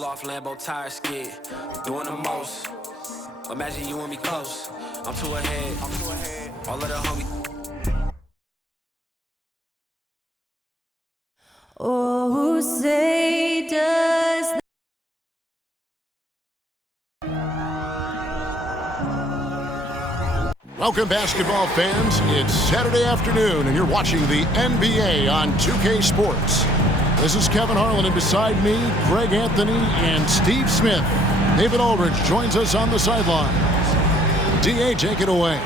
Peel off Lambo tire skid, doing the most. Imagine you and me close. I'm too ahead. All of the homies. Oh, say does. Welcome, basketball fans. It's Saturday afternoon, and you're watching the NBA on 2K Sports. This is Kevin Harlan, and beside me, Greg Anthony and Steve Smith. David Aldridge joins us on the sidelines. DA, take it away.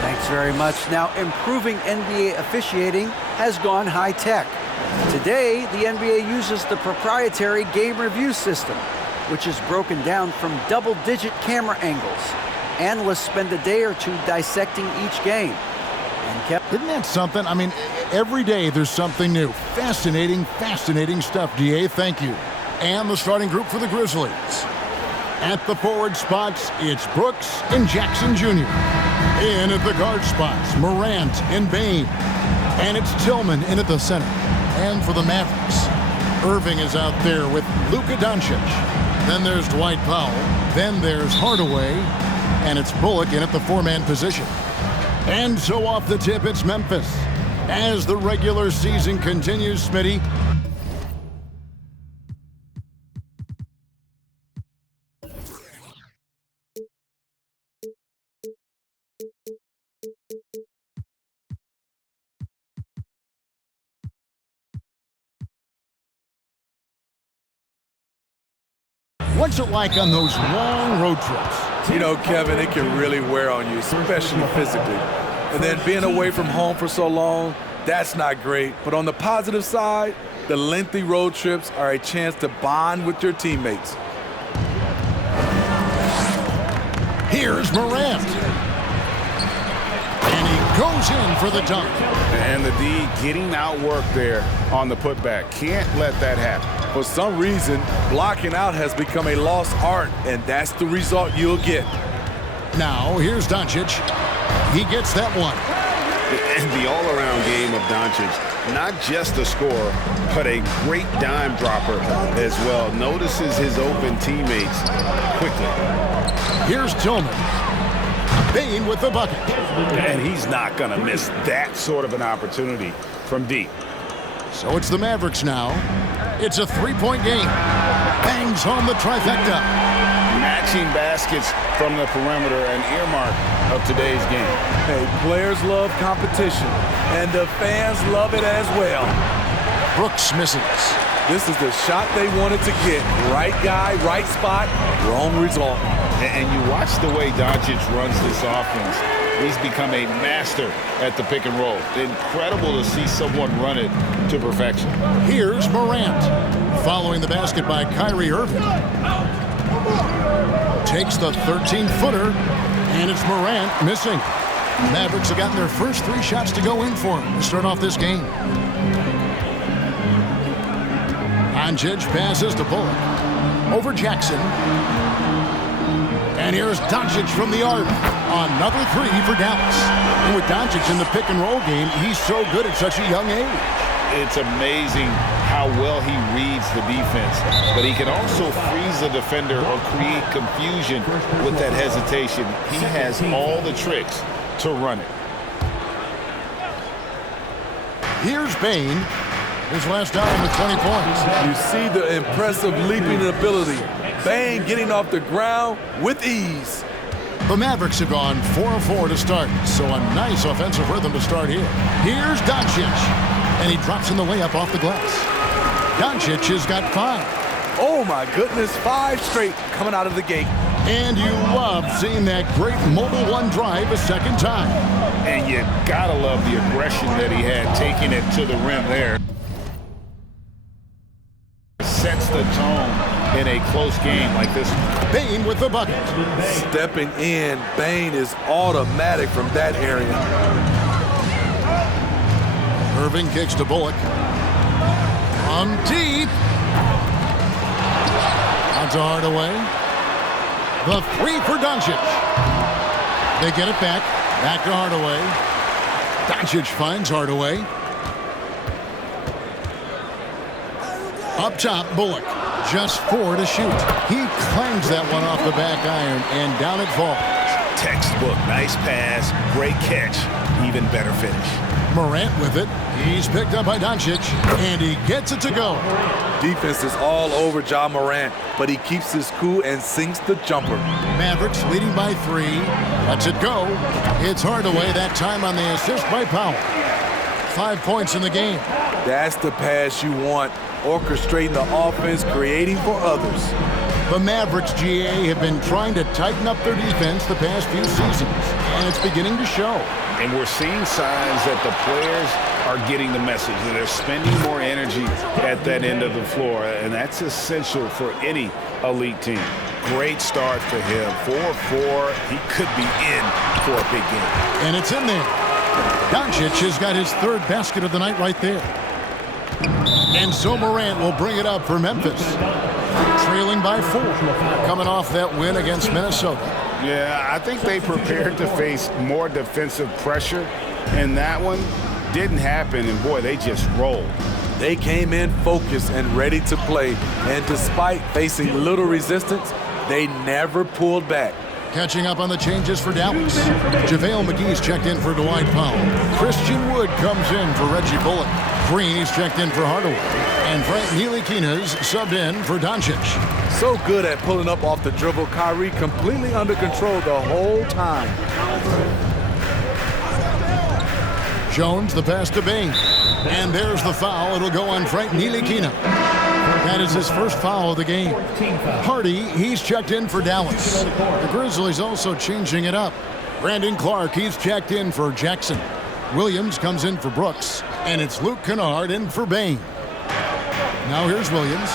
Thanks very much. Now, improving NBA officiating has gone high-tech. Today, the NBA uses the proprietary game review system, which is broken down from double-digit camera angles. Analysts spend a day or two dissecting each game. And Isn't that something? I mean, every day there's something new. Fascinating stuff, DA. Thank you. And the starting group for the Grizzlies. At the forward spots, it's Brooks and Jackson Jr. In at the guard spots, Morant and Bane. And it's Tillman in at the center. And for the Mavericks, Irving is out there with Luka Doncic. Then there's Dwight Powell. Then there's Hardaway. And it's Bullock in at the four-man position. And so off the tip, it's Memphis. As the regular season continues, Smitty. What's it like on those long road trips? You know, Kevin, it can really wear on you, especially physically. And then being away from home for so long, that's not great. But on the positive side, the lengthy road trips are a chance to bond with your teammates. Here's Morant. And he goes in for the dunk. And the D getting outwork there on the putback. Can't let that happen. For some reason, blocking out has become a lost art, and that's the result you'll get. Now, here's Doncic. He gets that one. And the all-around game of Doncic, not just a scorer, but a great dime dropper as well. Notices his open teammates quickly. Here's Tillman. Bane with the bucket. And he's not going to miss that sort of an opportunity from deep. So it's the Mavericks now. It's a three-point game. Bangs home the trifecta. Matching baskets from the perimeter, an earmark of today's game. Hey, players love competition, and the fans love it as well. Brooks misses. This is the shot they wanted to get. Right guy, right spot, wrong result. And you watch the way Doncic runs this offense. He's become a master at the pick and roll. Incredible to see someone run it to perfection. Here's Morant. Following the basket by Kyrie Irving. Takes the 13-footer, and it's Morant missing. The Mavericks have gotten their first three shots to go in for him to start off this game. Doncic passes to Bullock. Over Jackson. And here's Doncic from the arc. Another three for Dallas. And with Doncic in the pick and roll game, he's so good at such a young age. It's amazing how well he reads the defense, but he can also freeze the defender or create confusion with that hesitation. He has all the tricks to run it. Here's Bane. His last time with 20 points. You see the impressive leaping ability. Bane getting off the ground with ease. The Mavericks have gone 4-4 to start, so a nice offensive rhythm to start here. Here's Doncic, and he drops in the layup off the glass. Doncic has got 5. Oh my goodness, 5 straight coming out of the gate. And you love seeing that great mobile one drive a second time. And you gotta love the aggression that he had taking it to the rim there. Sets the tone in a close game like this. Bane with the bucket. Stepping in, Bane is automatic from that area. Irving kicks to Bullock. From deep. Out to Hardaway. The three for Doncic. They get it back. Back to Hardaway. Doncic finds Hardaway. Up top, Bullock. Just 4 to shoot. He clangs that one off the back iron, and down it falls. Textbook, nice pass, great catch, even better finish. Morant with it. He's picked up by Doncic, and he gets it to go. Defense is all over Ja Morant, but he keeps his cool and sinks the jumper. Mavericks leading by 3. Lets it go. It's Hardaway that time on the assist by Powell. 5 points in the game. That's the pass you want. Orchestrating the offense, creating for others. The Mavericks, GA, have been trying to tighten up their defense the past few seasons, and it's beginning to show. And we're seeing signs that the players are getting the message, that they're spending more energy at that end of the floor, and that's essential for any elite team. Great start for him. 4-4. He could be in for a big game. And it's in there. Doncic has got his 3rd basket of the night right there. And so Morant will bring it up for Memphis. Trailing by 4. Coming off that win against Minnesota. Yeah, I think they prepared to face more defensive pressure, and that one didn't happen, and boy, they just rolled. They came in focused and ready to play, and despite facing little resistance, they never pulled back. Catching up on the changes for Dallas. JaVale McGee's checked in for Dwight Powell. Christian Wood comes in for Reggie Bullock. Green's checked in for Hardaway. And Frank Ntilikina's subbed in for Doncic. So good at pulling up off the dribble. Kyrie completely under control the whole time. Jones the pass to Bane. And there's the foul. It'll go on Frank Ntilikina. That is his first foul of the game. Hardy, he's checked in for Dallas. The Grizzlies also changing it up. Brandon Clark, he's checked in for Jackson. Williams comes in for Brooks. And it's Luke Kennard in for Bane. Now here's Williams,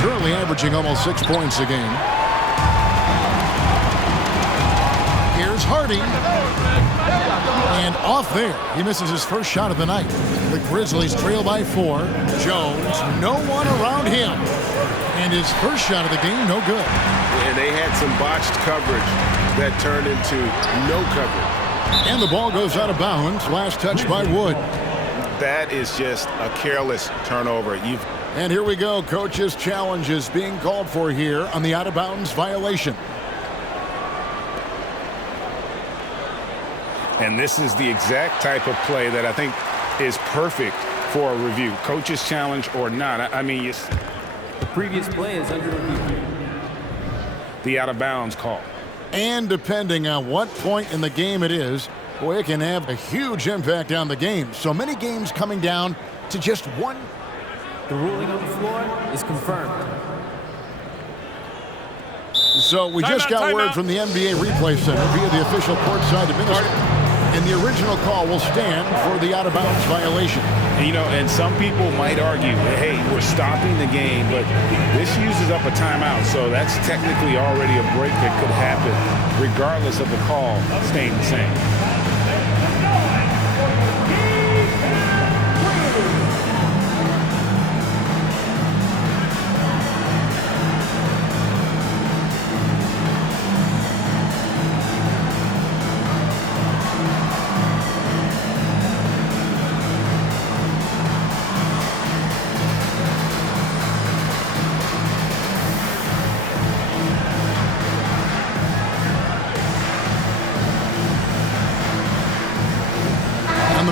currently averaging almost 6 points a game. Here's Hardy. And off there, he misses his first shot of the night. The Grizzlies trail by 4. Jones, no one around him. And his first shot of the game, no good. And they had some botched coverage that turned into no coverage. And the ball goes out of bounds. Last touch by Wood. That is just a careless turnover. And here we go. Coach's challenge is being called for here on the out-of-bounds violation. And this is the exact type of play that I think is perfect for a review. Coach's challenge or not. I mean, the previous play is under review. The out-of-bounds call. And depending on what point in the game it is, boy, it can have a huge impact on the game. So many games coming down to just one. The ruling on the floor is confirmed. So we just got word from the NBA Replay Center via the official courtside administrator. And the original call will stand for the out-of-bounds violation. You know, and some people might argue, hey, we're stopping the game, but this uses up a timeout, so that's technically already a break that could happen, regardless of the call staying the same.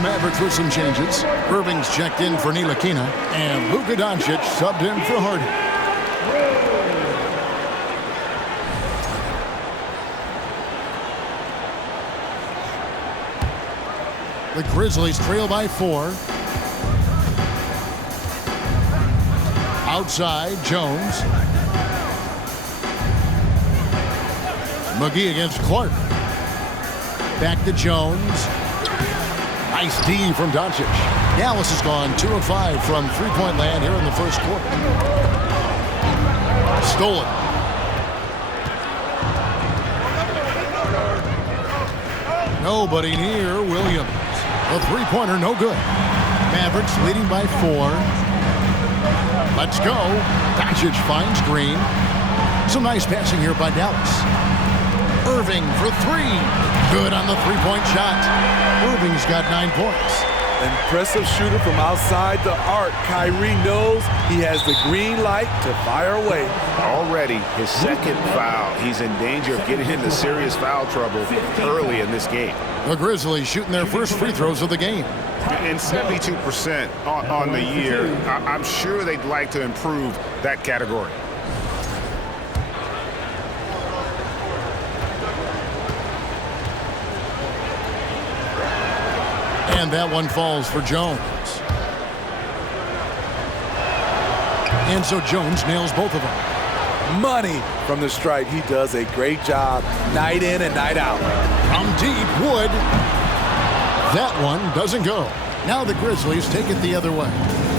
Mavericks with some changes. Irving's checked in for Ntilikina, and Luka Doncic subbed in for Hardy. The Grizzlies trail by 4. Outside, Jones. McGee against Clark. Back to Jones. Nice D from Doncic. Dallas has gone 2 of 5 from three-point land here in the first quarter. Stolen. Nobody near Williams. A three-pointer, no good. Mavericks leading by 4. Let's go. Doncic finds Green. Some nice passing here by Dallas. Irving for 3. Good on the three-point shot. Irving's got 9 points. Impressive shooter from outside the arc. Kyrie knows he has the green light to fire away. Already his second foul. He's in danger of getting into serious foul trouble early in this game. The Grizzlies shooting their first free throws of the game. And 72% on the year. I'm sure they'd like to improve that category. And that one falls for Jones. And so Jones nails both of them. Money from the stripe. He does a great job night in and night out. From deep, Wood. That one doesn't go. Now the Grizzlies take it the other way.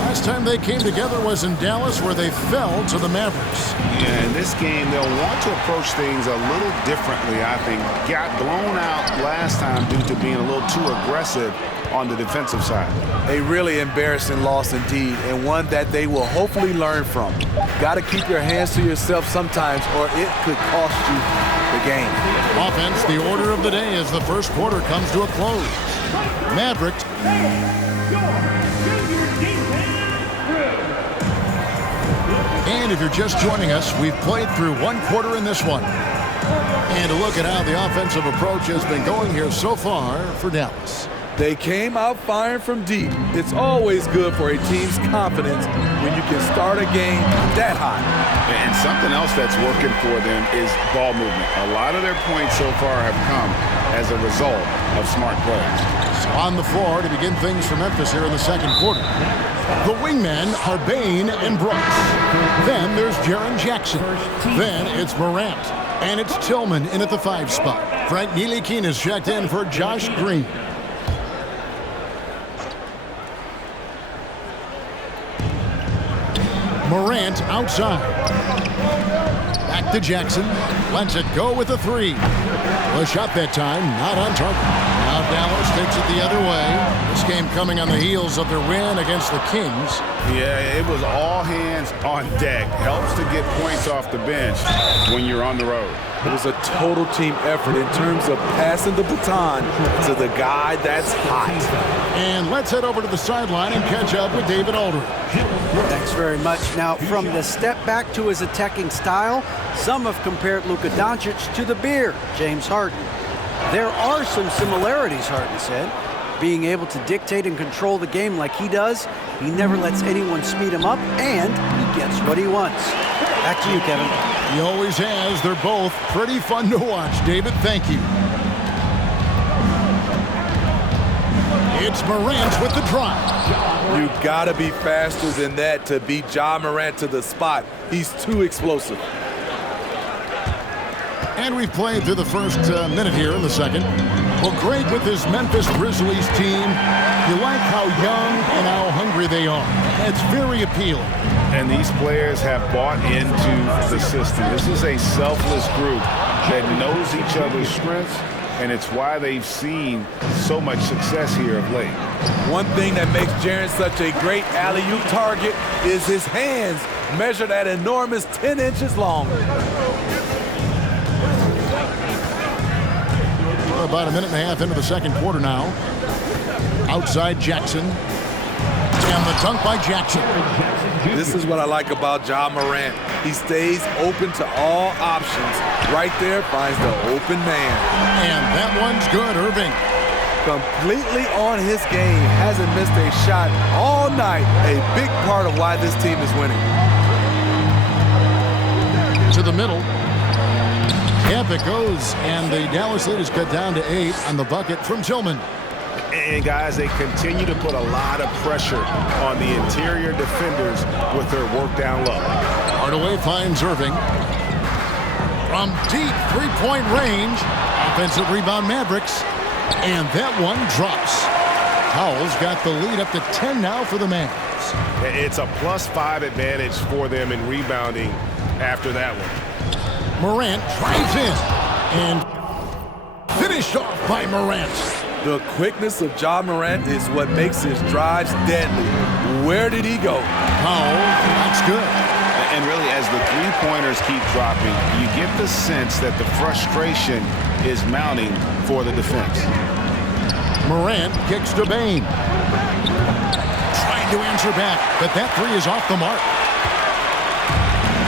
Last time they came together was in Dallas, where they fell to the Mavericks. Yeah, in this game, they'll want to approach things a little differently, I think. Got blown out last time due to being a little too aggressive on the defensive side. A really embarrassing loss indeed, and one that they will hopefully learn from. Got to keep your hands to yourself sometimes, or it could cost you the game. Offense, the order of the day as the first quarter comes to a close. Mavericks. And if you're just joining us, we've played through one quarter in this one. And a look at how the offensive approach has been going here so far for Dallas. They came out firing from deep. It's always good for a team's confidence when you can start a game that hot. And something else that's working for them is ball movement. A lot of their points so far have come as a result of smart plays. On the floor to begin things for Memphis here in the second quarter. The wingmen are Bane and Brooks. Then there's Jaren Jackson. Then it's Morant. And it's Tillman in at the 5 spot. Frank Ntilikina is checked in for Josh Green. Morant outside. Back to Jackson. Lets it go with a 3. The shot that time, not on target. Now Dallas takes it the other way. This game coming on the heels of their win against the Kings. Yeah, it was all hands on deck. Helps to get points off the bench when you're on the road. It was a total team effort in terms of passing the baton to the guy that's hot. And let's head over to the sideline and catch up with David Aldridge. Thanks very much. Now, from the step back to his attacking style, some have compared Luka Doncic to the Bear, James Harden. There are some similarities, Harden said. Being able to dictate and control the game like he does, he never lets anyone speed him up, and he gets what he wants. Back to you, Kevin. He always has. They're both pretty fun to watch. David, thank you. It's Morant with the drive. You gotta be faster than that to beat Ja Morant to the spot. He's too explosive. And we've played through the first minute here in the second. Well, great with this Memphis Grizzlies team. You like how young and how hungry they are. It's very appealing. And these players have bought into the system. This is a selfless group that knows each other's strengths, and it's why they've seen so much success here of late. One thing that makes Jaren such a great alley-oop target is his hands, measured at enormous 10 inches long. We're about a minute and a half into the second quarter now. Outside Jackson. And the dunk by Jackson. This is what I like about Ja Morant. He stays open to all options. Right there finds the open man. And that one's good, Irving. Completely on his game. Hasn't missed a shot all night. A big part of why this team is winning. To the middle. Yep, it goes. And the Dallas lead is cut down to 8 on the bucket from Tillman. And guys, they continue to put a lot of pressure on the interior defenders with their work down low. Hardaway finds Irving. From deep three-point range. Offensive rebound Mavericks. And that one drops. Powell's got the lead up to 10 now for the Mavs. It's a +5 advantage for them in rebounding after that one. Morant drives in. And finished off by Morant. The quickness of Ja Morant is what makes his drives deadly. Where did he go? Powell, that's good. And really, as the three-pointers keep dropping, you get the sense that the frustration is mounting for the defense. Morant kicks to Bane. Trying to answer back, but that three is off the mark.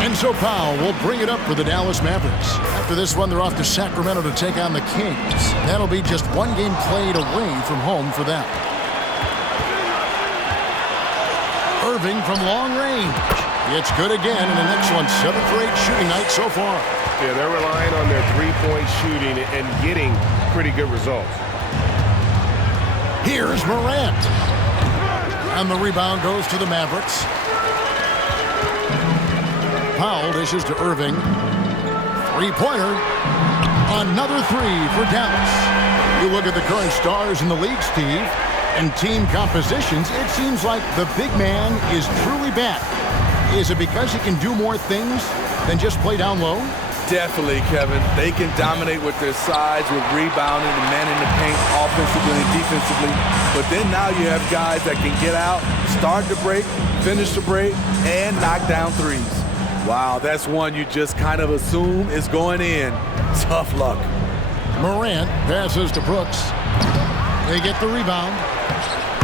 And so Powell will bring it up for the Dallas Mavericks. After this one, they're off to Sacramento to take on the Kings. That'll be just one game played away from home for them. Irving from long range. It's good again in an excellent 7 for 8 shooting night so far. Yeah, they're relying on their three-point shooting and getting pretty good results. Here's Morant. And the rebound goes to the Mavericks. Powell dishes to Irving. Three-pointer. Another three for Dallas. You look at the current stars in the league, Steve, and team compositions, it seems like the big man is truly back. Is it because he can do more things than just play down low? Definitely, Kevin. They can dominate with their size, with rebounding and manning the paint offensively and defensively. But then now you have guys that can get out, start the break, finish the break, and knock down threes. Wow, that's one you just kind of assume is going in. Tough luck. Morant passes to Brooks. They get the rebound.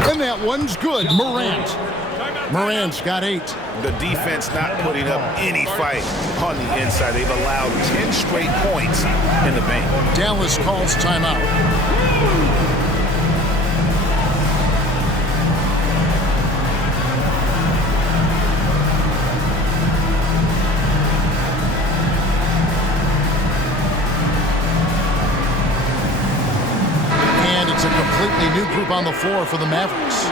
And that one's good. Morant's got 8. The defense not putting up any fight on the inside. They've allowed 10 straight points in the paint. Dallas calls timeout. And it's a completely new group on the floor for the Mavericks.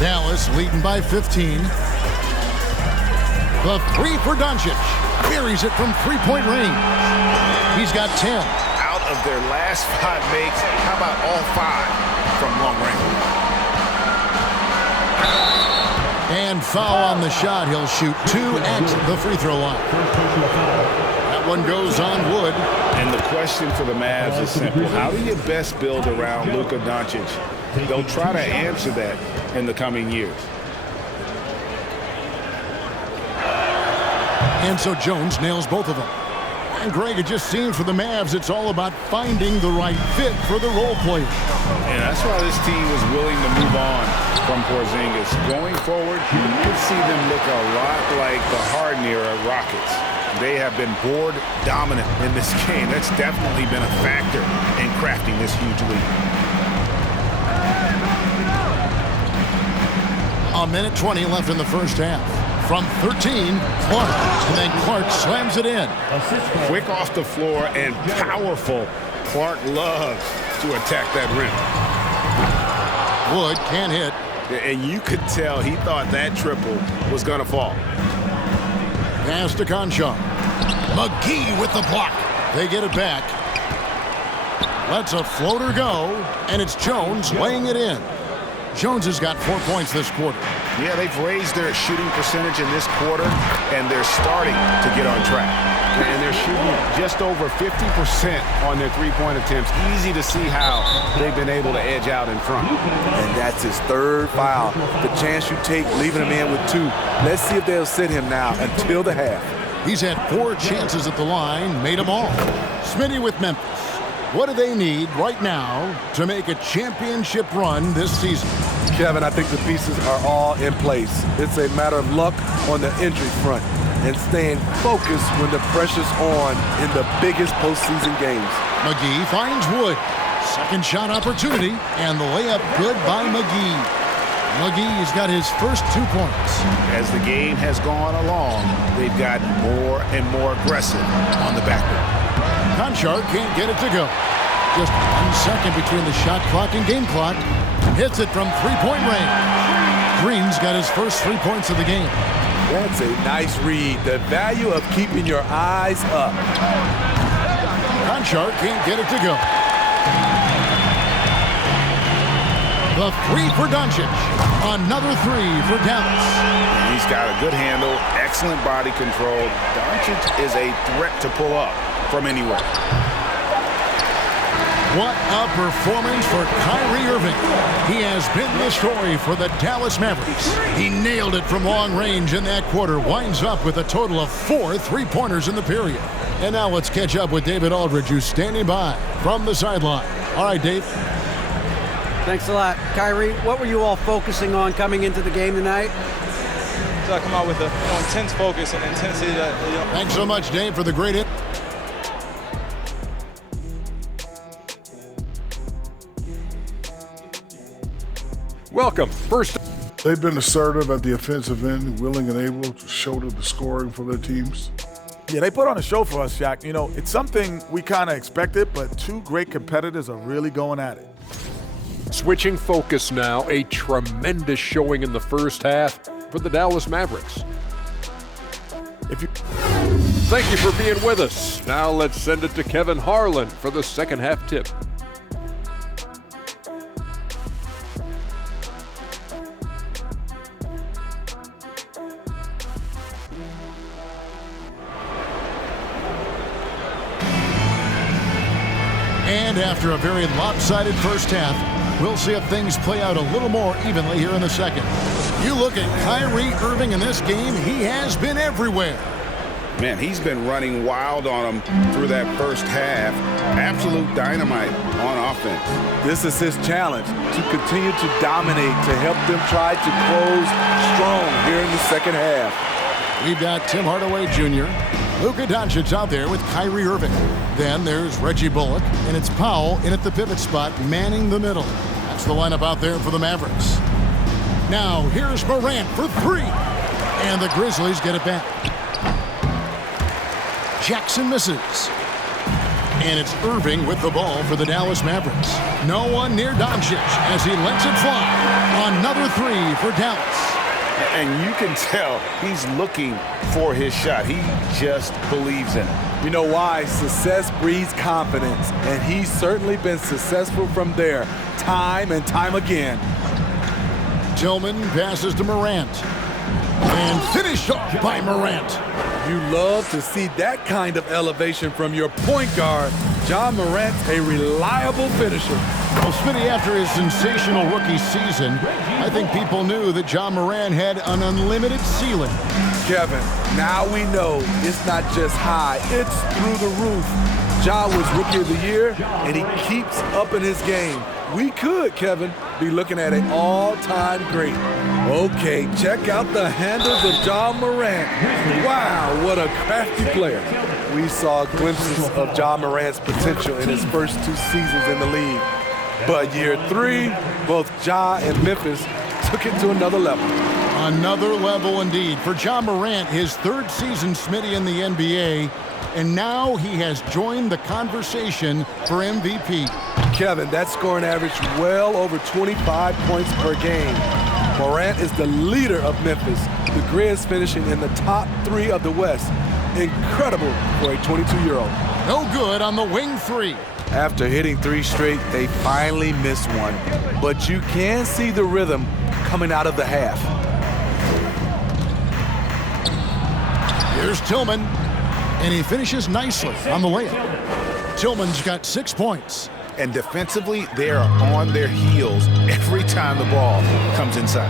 Dallas leading by 15. The three for Doncic. Buries it from three-point range. He's got 10. Out of their last 5 makes, how about all 5 from long range? And foul on the shot. He'll shoot 2 at the free throw line. That one goes on Wood. And the question for the Mavs is simple. How do you best build around Luka Doncic? They'll try to answer that in the coming years. And so Jones nails both of them. And Greg, it just seems for the Mavs it's all about finding the right fit for the role player. And that's why this team was willing to move on from Porzingis. Going forward, you could see them look a lot like the Harden-era Rockets. They have been board dominant in this game. That's definitely been a factor in crafting this huge lead. A minute 20 left in the first half. From 13, Clark. And then Clark slams it in. Quick off the floor and powerful. Clark loves to attack that rim. Wood can't hit. And you could tell he thought that triple was going to fall. Pass to Conchar. McGee with the block. They get it back. Lets a floater go. And it's Jones laying it in. Jones has got 4 points this quarter. Yeah, they've raised their shooting percentage in this quarter, and they're starting to get on track. And they're shooting just over 50% on their three-point attempts. Easy to see how they've been able to edge out in front. And that's his 3rd foul. The chance you take leaving him in with 2. Let's see if they'll sit him now until the half. He's had 4 chances at the line, made them all. Smitty with Memphis. What do they need right now to make a championship run this season? Kevin, I think the pieces are all in place. It's a matter of luck on the injury front and staying focused when the pressure's on in the biggest postseason games. McGee finds Wood. Second shot opportunity, and the layup good by McGee. McGee's got his first 2 points. As the game has gone along, they've gotten more and more aggressive on the backboard. Conchar can't get it to go. Just 1 second between the shot clock and game clock. Hits it from three-point range. Green's got his first 3 points of the game. That's a nice read. The value of keeping your eyes up. Conchar can't get it to go. The 3 for Doncic. Another 3 for Dallas. He's got a good handle, excellent body control. Doncic is a threat to pull up from anywhere. What a performance for Kyrie Irving. He has been the story for the Dallas Mavericks. He nailed it from long range in that quarter. Winds up with a total of 4 3-pointers in the period. And now let's catch up with David Aldridge, who's standing by from the sideline. All right, Dave. Thanks a lot. Kyrie, what were you all focusing on coming into the game tonight? So I come out with a intense focus and intensity that, Thanks so much, Dave, for the great hit. Welcome. First. They've been assertive at the offensive end, willing and able to shoulder the scoring for their teams. Yeah, they put on a show for us, Shaq. You know, it's something we kind of expected, but two great competitors are really going at it. Switching focus now, a tremendous showing in the first half for the Dallas Mavericks. Thank you for being with us. Now let's send it to Kevin Harlan for the second half tip. And after a very lopsided first half, we'll see if things play out a little more evenly here in the second. You look at Kyrie Irving in this game, he has been everywhere. Man, he's been running wild on him through that first half. Absolute dynamite on offense. This is his challenge, to continue to dominate, to help them try to close strong here in the second half. We've got Tim Hardaway Jr., Luka Doncic out there with Kyrie Irving. Then there's Reggie Bullock, and it's Powell in at the pivot spot, manning the middle. That's the lineup out there for the Mavericks. Now, here's Morant for three. And the Grizzlies get it back. Jackson misses. And it's Irving with the ball for the Dallas Mavericks. No one near Doncic as he lets it fly. Another three for Dallas. And you can tell he's looking for his shot. He just believes in it. You know why? Success breeds confidence, and he's certainly been successful from there, time and time again. Tillman passes to Morant. And finished off by Morant. You love to see that kind of elevation from your point guard. Ja Morant's a reliable finisher. Well, Smitty, after his sensational rookie season, I think people knew that Ja Morant had an unlimited ceiling. Kevin, now we know it's not just high, it's through the roof. Ja was Rookie of the Year, and he keeps up in his game. We could, Kevin, be looking at an all-time great. Okay, check out the handles of Ja Morant. Wow, what a crafty player. We saw glimpses of Ja Morant's potential in his first 2 seasons in the league. But year 3, both Ja and Memphis took it to another level. Another level indeed. For Ja Morant, his 3rd season, Smitty, in the NBA, and now he has joined the conversation for MVP. Kevin, that scoring average well over 25 points per game. Morant is the leader of Memphis. The Grizz finishing in the top 3 of the West. Incredible for a 22-year-old. No good on the wing 3. After hitting 3 straight, they finally missed one. But you can see the rhythm coming out of the half. Here's Tillman, and he finishes nicely on the layup. Tillman's got 6 points. And defensively, they are on their heels every time the ball comes inside.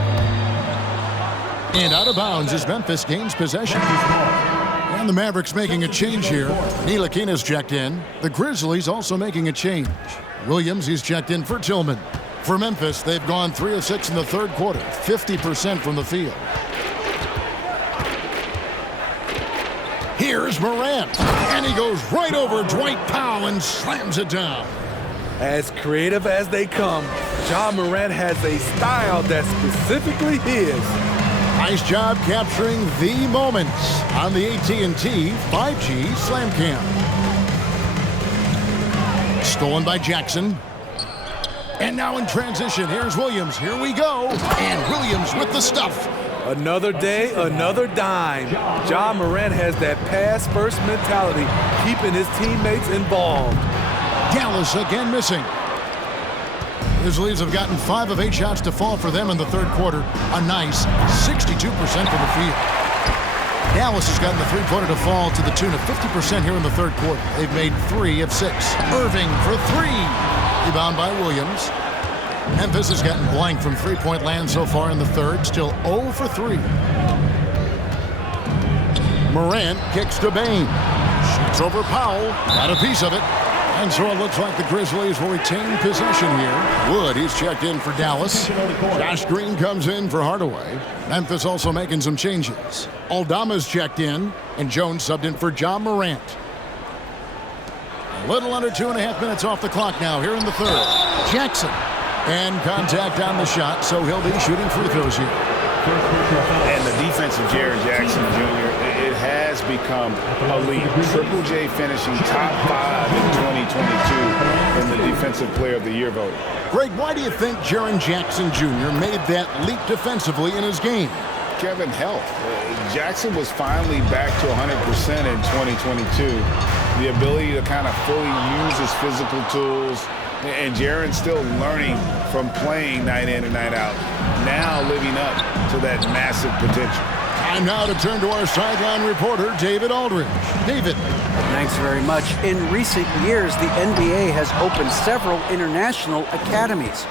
And out of bounds as Memphis gains possession. And the Mavericks making a change here. Ntilikina's checked in. The Grizzlies also making a change. Williams, he's checked in for Tillman. For Memphis, they've gone 3 of 6 in the 3rd quarter, 50% from the field. Here's Morant, and he goes right over Dwight Powell and slams it down. As creative as they come, Ja Morant has a style that's specifically his. Nice job capturing the moments on the AT&T 5G Slam Cam. Stolen by Jackson. And now in transition, here's Williams. Here we go. And Williams with the stuff. Another day, another dime. Ja Morant has that pass-first mentality, keeping his teammates involved. Dallas again missing. Grizzlies have gotten 5 of 8 shots to fall for them in the 3rd quarter. A nice 62% from the field. Dallas has gotten the 3-pointer to fall to the tune of 50% here in the 3rd quarter. They've made 3 of 6. Irving for 3. Rebound by Williams. Memphis has gotten blank from 3-point land so far in the 3rd. Still 0 for 3. Morant kicks to Bane. Shoots over Powell. Got a piece of it. And so it looks like the Grizzlies will retain possession here. Wood, he's checked in for Dallas. Josh Green comes in for Hardaway. Memphis also making some changes. Aldama's checked in, and Jones subbed in for John Morant. A little under 2.5 minutes off the clock now here in the third. Jackson. And contact on the shot, so he'll be shooting free throws here. And the defense of Jaren Jackson Jr., it has become elite. Triple J finishing top 5 in 2022 in the Defensive Player of the Year vote. Greg, why do you think Jaren Jackson Jr. made that leap defensively in his game? Kevin, health. Jackson was finally back to 100% in 2022. The ability to kind of fully use his physical tools. And Jaren's still learning from playing night in and night out. Now living up to that massive potential. Time now to turn to our sideline reporter, David Aldridge. David. Thanks very much. In recent years, the NBA has opened several international academies.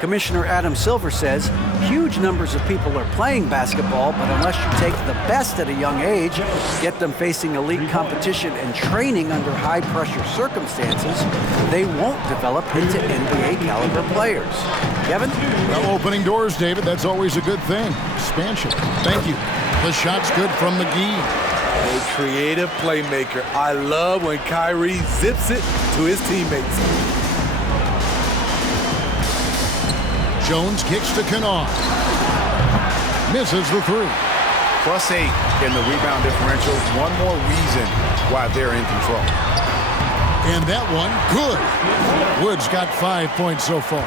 Commissioner Adam Silver says huge numbers of people are playing basketball, but unless you take the best at a young age, get them facing elite competition and training under high-pressure circumstances, they won't develop into NBA-caliber players. Kevin? Well, opening doors, David, that's always a good thing. Expansion. Thank you. The shot's good from McGee. A creative playmaker. I love when Kyrie zips it to his teammates. Jones kicks to Kennard. Misses the three. +8 in the rebound differential. One more reason why they're in control. And that one, good. Wood's got 5 points so far.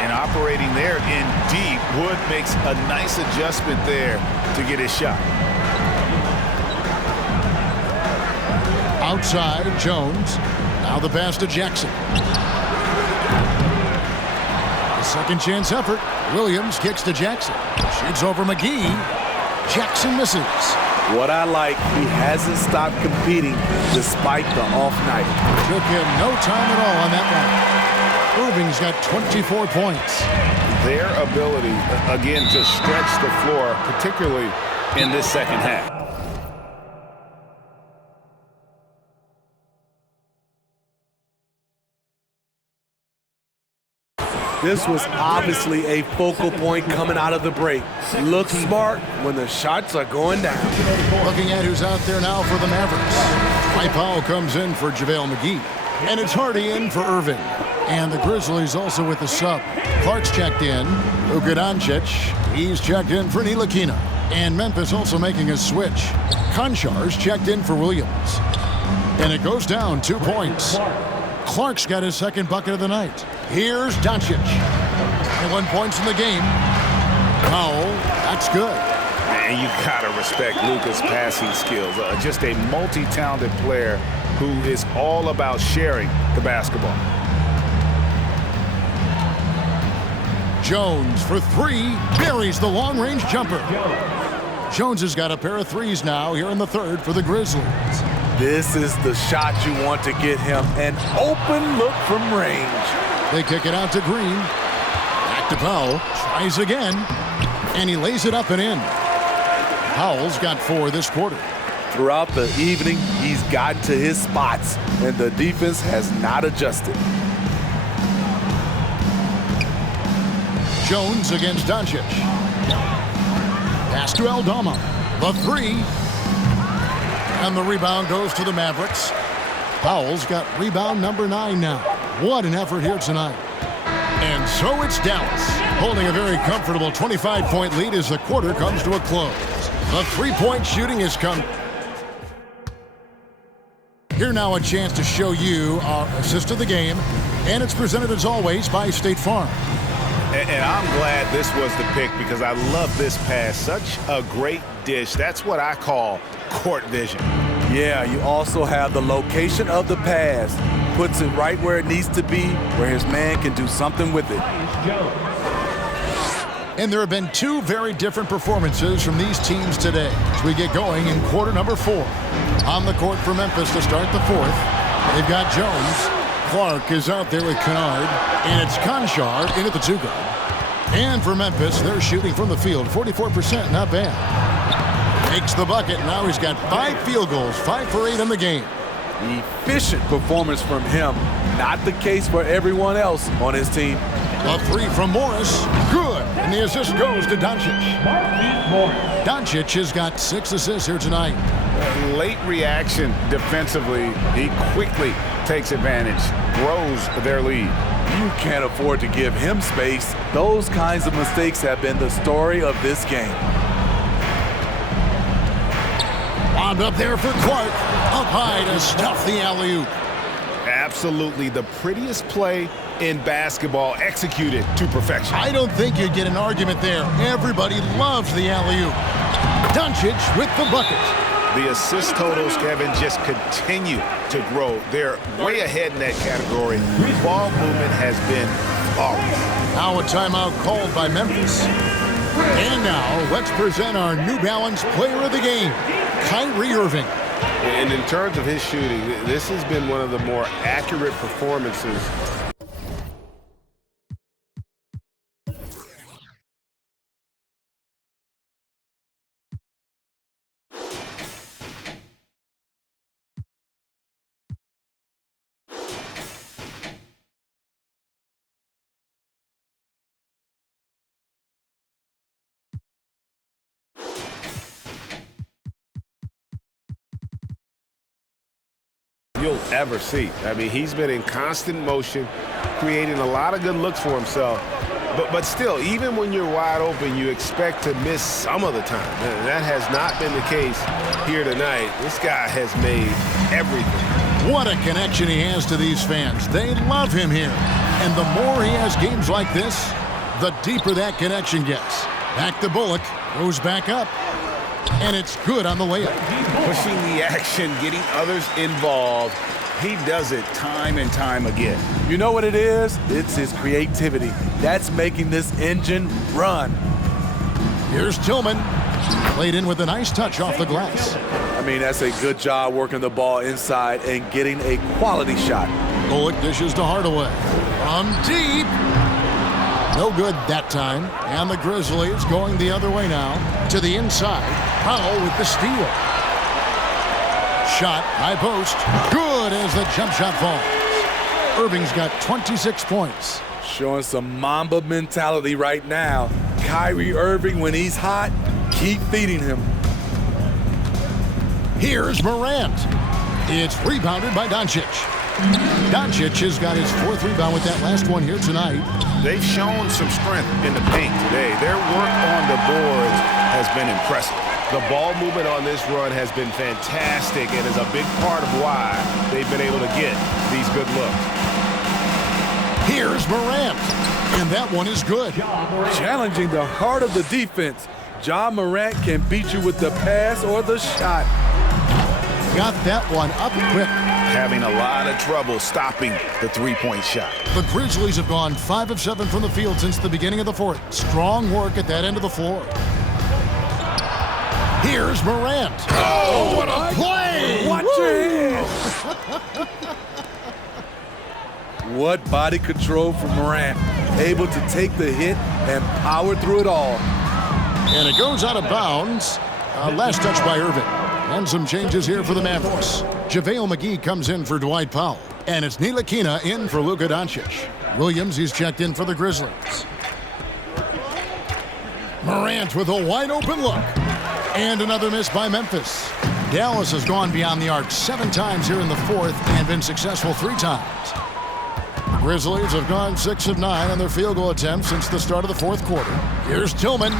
And operating there in deep, Wood makes a nice adjustment there to get his shot. Outside, Jones. Now the pass to Jackson. Second chance effort. Williams kicks to Jackson. Shoots over McGee. Jackson misses. What I like, he hasn't stopped competing despite the off night. Took him no time at all on that one. Irving's got 24 points. Their ability, again, to stretch the floor, particularly in this second half. This was obviously a focal point coming out of the break. Look smart when the shots are going down. Looking at who's out there now for the Mavericks. Mike Powell comes in for JaVale McGee. And it's Hardy in for Irving. And the Grizzlies also with the sub. Clark's checked in. Luka Doncic, he's checked in for Ntilikina. And Memphis also making a switch. Konchar's checked in for Williams. And it goes down 2 points. Clark's got his second bucket of the night. Here's Doncic. 21 points in the game. Powell, that's good. And you gotta respect Luka's passing skills. Just a multi-talented player who is all about sharing the basketball. Jones for three, buries the long-range jumper. Jones has got a pair of threes now here in the third for the Grizzlies. This is the shot you want to get him, an open look from range. They kick it out to Green. Back to Powell, tries again, and he lays it up and in. Powell's got 4 this quarter. Throughout the evening, he's gotten to his spots, and the defense has not adjusted. Jones against Doncic. Pass to Aldama. The three. And the rebound goes to the Mavericks. Powell's got rebound number 9 now. What an effort here tonight. And so it's Dallas, holding a very comfortable 25-point lead as the quarter comes to a close. The three-point shooting has come. Here now a chance to show you our assist of the game, and it's presented as always by State Farm. And I'm glad this was the pick because I love this pass. Such a great dish. That's what I call court vision. Yeah, you also have the location of the pass. Puts it right where it needs to be, where his man can do something with it. And there have been 2 very different performances from these teams today as we get going in quarter number 4. On the court for Memphis to start the 4th. They've got Jones. Clark is out there with Kennard, and it's Konchar in at the 2 guard. And for Memphis, they're shooting from the field, 44%, not bad. Makes the bucket, now he's got 5 field goals, 5 for 8 in the game. Efficient performance from him. Not the case for everyone else on his team. A three from Morris. Good. And the assist goes to Doncic. Doncic has got 6 assists here tonight. Late reaction defensively. He quickly takes advantage, grows their lead. You can't afford to give him space. Those kinds of mistakes have been the story of this game. Lobbed up there for Clark. Up high to stuff the alley-oop. Absolutely the prettiest play in basketball, executed to perfection. I don't think you'd get an argument there. Everybody loves the alley-oop. Doncic with the bucket. The assist totals, Kevin, just continue to grow. They're way ahead in that category. Ball movement has been flawless. Now a timeout called by Memphis. And now let's present our New Balance player of the game, Kyrie Irving. And in terms of his shooting, this has been one of the more accurate performances. You'll ever see. I mean, he's been in constant motion, creating a lot of good looks for himself. But still, even when you're wide open, you expect to miss some of the time. And that has not been the case here tonight. This guy has made everything. What a connection he has to these fans. They love him here. And the more he has games like this, the deeper that connection gets. Back to Bullock, goes back up. And it's good on the way up. Pushing the action, getting others involved. He does it time and time again. You know what it is? It's his creativity. That's making this engine run. Here's Tillman. Played in with a nice touch off the glass. I mean, that's a good job working the ball inside and getting a quality shot. Bullock dishes to Hardaway. From deep. No good that time. And the Grizzlies going the other way now. To the inside. Powell with the steal. Shot, high post. Good as the jump shot falls. Irving's got 26 points. Showing some Mamba mentality right now. Kyrie Irving, when he's hot, keep feeding him. Here's Morant. It's rebounded by Doncic. Doncic has got his 4th rebound with that last one here tonight. They've shown some strength in the paint today. Their work on the boards has been impressive. The ball movement on this run has been fantastic and is a big part of why they've been able to get these good looks. Here's Morant, and that one is good. Challenging the heart of the defense. Ja Morant can beat you with the pass or the shot. Got that one up quick. Having a lot of trouble stopping the three-point shot. The Grizzlies have gone 5 of 7 from the field since the beginning of the 4th. Strong work at that end of the floor. Here's Morant. Oh, what a play! Watch your head. What body control from Morant. Able to take the hit and power through it all. And it goes out of bounds. Last touch by Irving. And some changes here for the Mavericks. JaVale McGee comes in for Dwight Powell. And it's Ntilikina in for Luka Doncic. Williams, he's checked in for the Grizzlies. Morant with a wide open look. And another miss by Memphis. Dallas has gone beyond the arc 7 times here in the 4th and been successful 3 times. The Grizzlies have gone 6 of 9 on their field goal attempts since the start of the 4th quarter. Here's Tillman.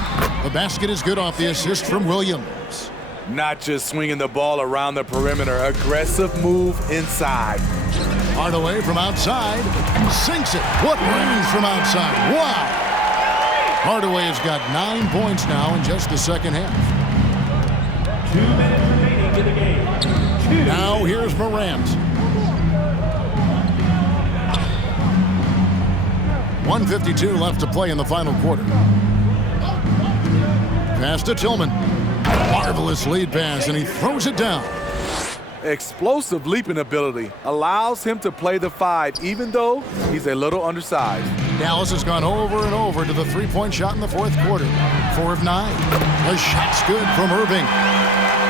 The basket is good off the assist from Williams. Not just swinging the ball around the perimeter. Aggressive move inside. Hardaway from outside. Sinks it. What range from outside. Wow. Hardaway has got 9 points now in just the second half. 2 minutes remaining in the game. Now here's Morant. 1:52 left to play in the final quarter. Pass to Tillman. Marvelous lead pass, and he throws it down. Explosive leaping ability allows him to play the 5, even though he's a little undersized. Dallas has gone over and over to the 3-point shot in the 4th quarter. 4 of 9. The shot's good from Irving.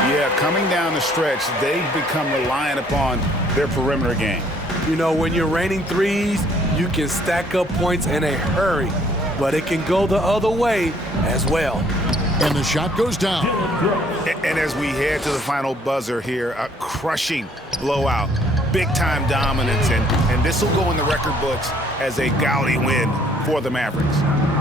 Yeah, coming down the stretch, they've become reliant upon their perimeter game. You know, when you're raining threes, you can stack up points in a hurry, but it can go the other way as well. And the shot goes down. And as we head to the final buzzer here, a crushing blowout, big-time dominance, and this will go in the record books as a gaudy win for the Mavericks.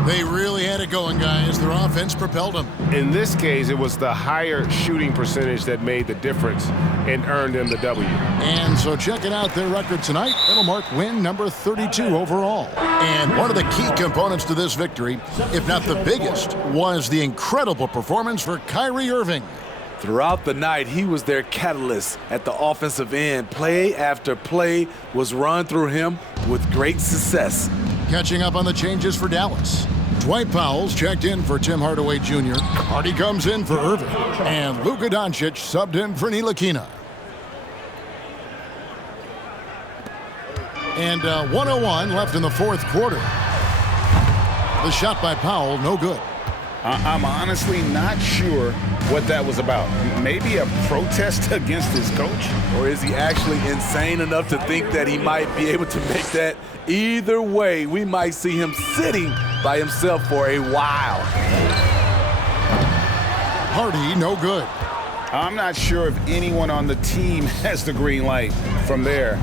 They really had it going, guys. Their offense propelled them. In this case, it was the higher shooting percentage that made the difference and earned them the W. And so checking out their record tonight, it'll mark win number 32 overall. And one of the key components to this victory, if not the biggest, was the incredible performance for Kyrie Irving. Throughout the night, he was their catalyst at the offensive end. Play after play was run through him with great success. Catching up on the changes for Dallas. Dwight Powell's checked in for Tim Hardaway Jr. Hardy comes in for Irving. And Luka Doncic subbed in for Ntilikina. And 1:01 left in the fourth quarter. The shot by Powell, no good. I'm honestly not sure what that was about. Maybe a protest against his coach? Or is he actually insane enough to think that he might be able to make that? Either way, we might see him sitting by himself for a while. Hardy, no good. I'm not sure if anyone on the team has the green light from there.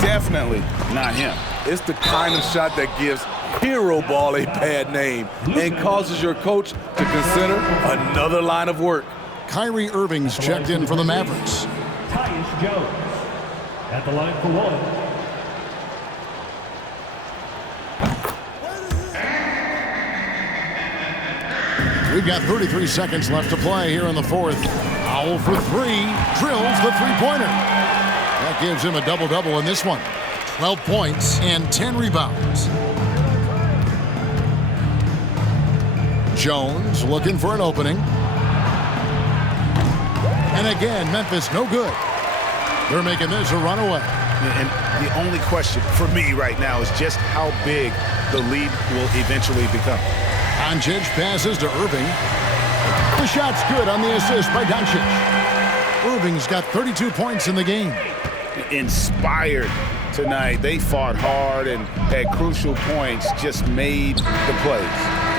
Definitely not him. It's the kind of shot that gives hero ball a bad name and causes your coach to consider another line of work. Kyrie Irving's checked in for the Mavericks. Tyus Jones at the line for one. We've got 33 seconds left to play here in the fourth. Powell for three, drills the three-pointer. That gives him a double-double in this one. 12 points and 10 rebounds. Jones looking for an opening. And again, Memphis no good. They're making this a runaway. And the only question for me right now is just how big the lead will eventually become. Doncic passes to Irving. The shot's good on the assist by Doncic. Irving's got 32 points in the game. Inspired tonight. They fought hard and at crucial points just made the plays.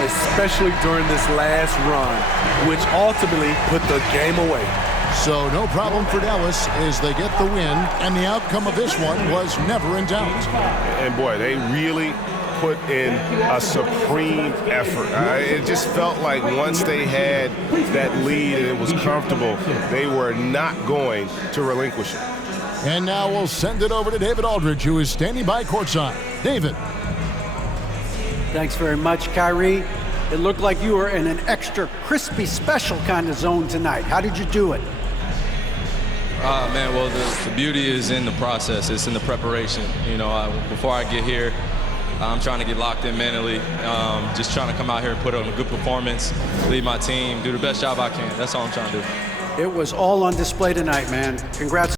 Especially during this last run, which ultimately put the game away. So no problem for Dallas as they get the win, and the outcome of this one was never in doubt. And boy, they really put in a supreme effort. It just felt like once they had that lead and it was comfortable, they were not going to relinquish it. And now we'll send it over to David Aldridge, who is standing by courtside. David. Thanks very much, Kyrie. It looked like you were in an extra crispy special kind of zone tonight. How did you do it? Man, well, the beauty is in the process. It's in the preparation. You know, before I get here, I'm trying to get locked in mentally, just trying to come out here and put on a good performance, lead my team, do the best job I can. That's all I'm trying to do. It was all on display tonight, man. Congrats.